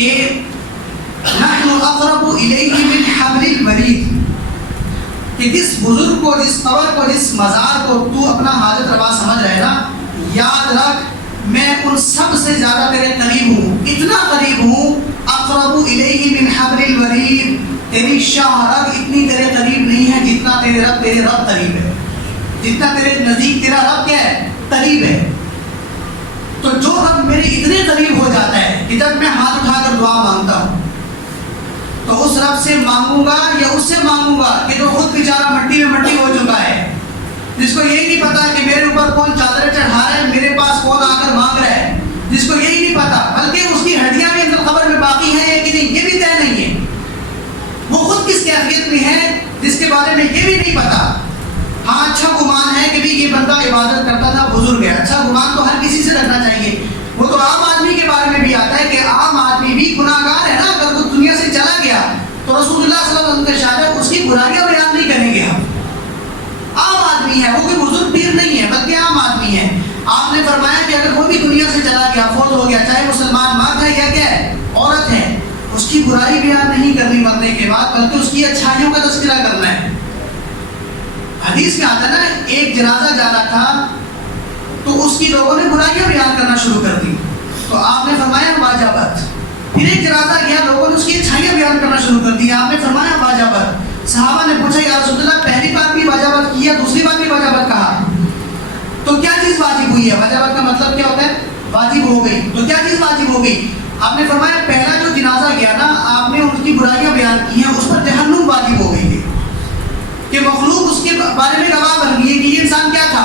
کہ نحن اقرب الیہ من حبل الورید، کہ جس بزرگ کو، جس قبر کو، جس مزار کو تو اپنا حاجت روا سمجھ رہے نا، یاد رکھ میں ان سب سے زیادہ تیرے قریب ہوں، اتنا قریب ہوں، اقرب الیہ من حبل الورید، تیری شاہ رگ اتنی تیرے قریب نہیں ہے جتنا تیرے رب قریب ہے، جتنا تیرے نزدیک تیرا رب کیا ہے، قریب ہے۔ تو جو رب میرے اتنے قریب ہو جاتا ہے کہ جب میں ہاتھ اٹھا کر دعا مانگتا ہوں تو اس رب سے مانگوں گا یا اس سے مانگوں گا کہ جو خود بیچارہ مٹی میں مٹی ہو چکا ہے، جس کو یہی نہیں پتا کہ میرے اوپر کون چادر چڑھا رہا ہے، میرے پاس کون آ کر مانگ رہا ہے، جس کو یہی نہیں پتا، بلکہ اس کی ہڈیاں بھی اندر قبر میں باقی ہیں یا کہ نہیں یہ بھی طے نہیں ہے، وہ خود کس کیفیت میں ہے جس کے بارے میں یہ بھی نہیں پتا۔ ہاں اچھا گمان ہے کہ یہ بندہ عبادت کرتا تھا، بزرگ ہے، اچھا گمان تو ہر کسی سے رکھنا چاہیے۔ وہ تو عام آدمی کے بارے میں بھی آتا ہے کہ عام آدمی بھی گناہ گار ہے نا، اگر وہ دنیا سے چلا گیا تو رسول اللہ صلی اللہ علیہ وسلم کے ارشاد ہے اس کی برائیاں بیان نہیں کریں گے ہم۔ عام آدمی ہے وہ، کوئی بزرگ پیر نہیں ہے بلکہ عام آدمی ہے۔ آپ نے فرمایا کہ اگر وہ بھی دنیا سے چلا گیا، فوت ہو گیا، چاہے مسلمان مرد ہے یا کیا ہے، عورت ہے، اس کی برائی بیان نہیں کرنی مرنے کے بعد، بلکہ اس کی اچھائیوں کا تذکرہ کرنا ہے۔ حدیث میں آتا ہے نا، ایک جنازہ جا رہا تھا تو اس کی لوگوں نے برائیاں بیان کرنا شروع کر دی، تو آپ نے فرمایا واجبت۔ پھر ایک جنازہ گیا، لوگوں نے اس کی اچھائیاں بیان کرنا شروع کر دی، آپ نے فرمایا واجبت۔ صحابہ نے پوچھا یا رسول اللہ پہلی بات بھی واجبت کی ہے، دوسری بات بھی واجبت کہا، تو کیا چیز واجب ہوئی ہے؟ واجبت کا مطلب کیا ہوتا ہے؟ واجب ہو گئی، تو کیا چیز واجب ہو گئی؟ آپ نے فرمایا پہلا جو جنازہ گیا نا، آپ نے ان کی برائیاں بیان کی ہیں، اس پر جہنم واجب ہو گئی ہے، کہ مخلوق اس کے بارے میں گواہ بن گئی ہے کہ یہ انسان کیا تھا،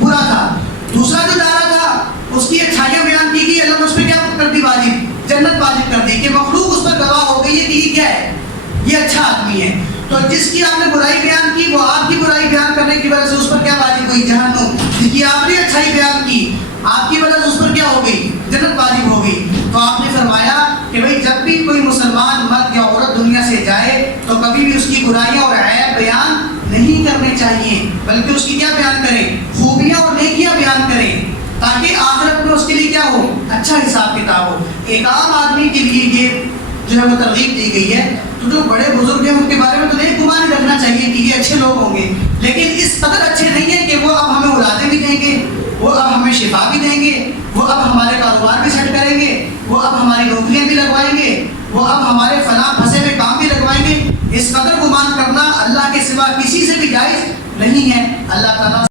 برا تھا۔ دوسرا جو جا رہا تھا اس کی اچھائیاں بیان کی گئی، اللہ نے اس پہ کیا کر دی، واجب، جنت واجب کر دی، کہ مخلوق اس پر گواہ ہو گئی ہے کہ یہ کیا ہے، یہ اچھا آدمی ہے۔ تو جس کی آپ نے برائی بیان کی، وہ آپ کی برائی بیان کرنے کی وجہ سے اس پر کیا واجب ہوئی، جہنم۔ جس کی آپ نے اچھائی بیان کی، آپ کی وجہ سے اس پر کیا ہو گئی، جنت واجب ہو گئی۔ تو آپ نے فرمایا کہ بھئی جب بھی کوئی مسلمان مرد یا عورت دنیا سے جائے تو کبھی بھی اس کی برائیاں اور عیب بیان نہیں کرنے چاہیے، بلکہ اس کی کیا بیان کریں، خوبیاں اور نیکیاں بیان کریں، تاکہ آخرت میں اس کے لیے کیا ہو، اچھا حساب کتاب ہو۔ ایک عام آدمی کے لیے یہ جو ہے وہ ترغیب دی گئی ہے۔ تو جو بڑے بزرگ ہیں ان کے بارے میں تو نیک گمان رکھنا چاہیے کہ یہ اچھے لوگ ہوں گے، لیکن اس قدر اچھے نہیں ہیں کہ وہ اب ہمیں اولادیں بھی دیں گے، وہ اب ہمیں شفا بھی دیں گے، وہ اب ہمارے کاروبار بھی سیٹ کریں گے، وہ اب ہماری نوکریاں بھی لگوائیں گے، وہ اب ہمارے فلاں پھنسے ہوئے کام بھی لگوائیں گے۔ اس قدر گمان کرنا اللہ کے سوا کسی سے بھی جائز نہیں ہے۔ اللہ تعالیٰ